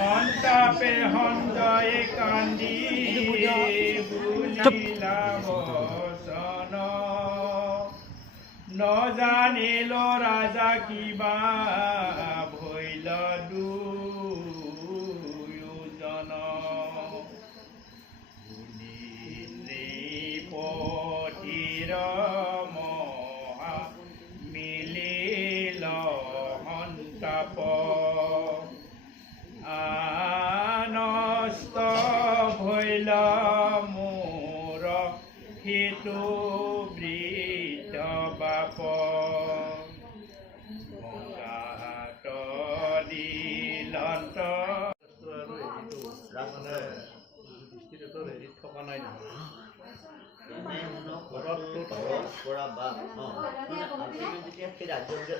হন্তাপে হন্তয়ে কান্দি বুলিলা বচন নজানিল ৰাজা কিবা ভৈল দুয়োজন নৃপতিৰ মহা মিলিল হন্তাপ আনস্ত ভৈল মোৰ হিতু বৃদ্ধ বাপ গংগাত দিলন্ত থকা নাই নহয়